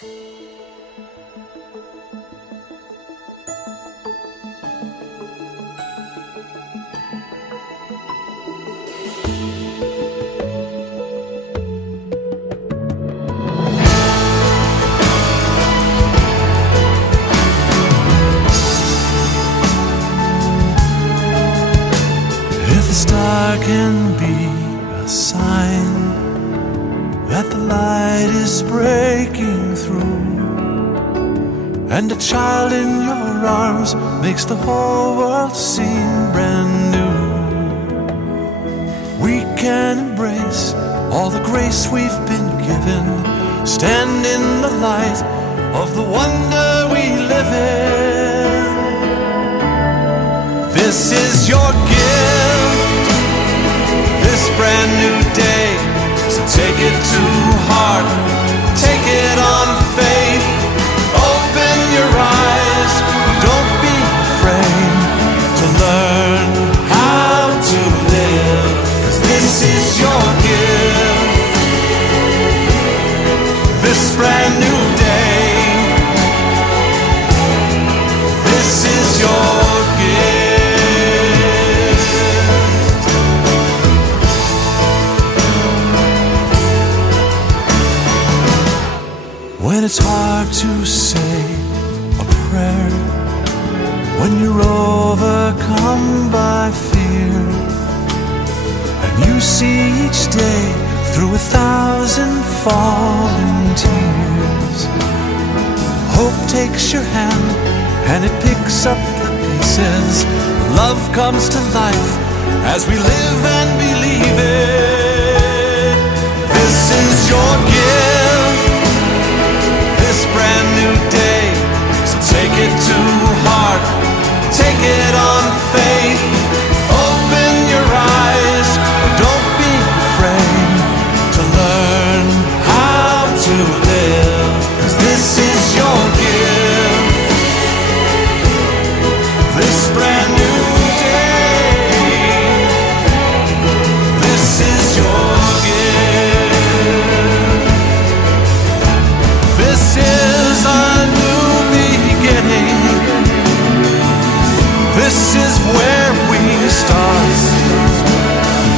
If a star can be a sign that the light is breaking through, and a child in your arms makes the whole world seem brand new, we can embrace all the grace we've been given, stand in the light of the wonder we live in. This is your gift, this brand new day, so take it to heart, take it on faith, open your eyes, don't be afraid to learn how to live, 'cause this is your gift, this brand new day, this is your gift. When it's hard to say a prayer, when you're overcome by fear, and you see each day through 1,000 falling tears, hope takes your hand and it picks up the pieces. Love comes to life as we live and believe it. This is your gift, this brand new day, so take it to heart, take it on faith, open your eyes, don't be afraid to learn how to live, 'cause this is your gift, this brand new day, this is your gift. This is a new beginning, this is where we start.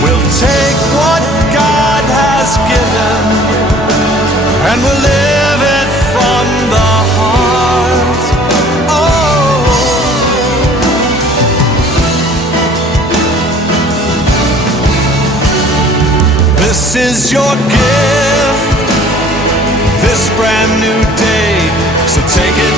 We'll take what God has given and we'll live it from the heart. Oh, this is your gift, this brand new day, so take it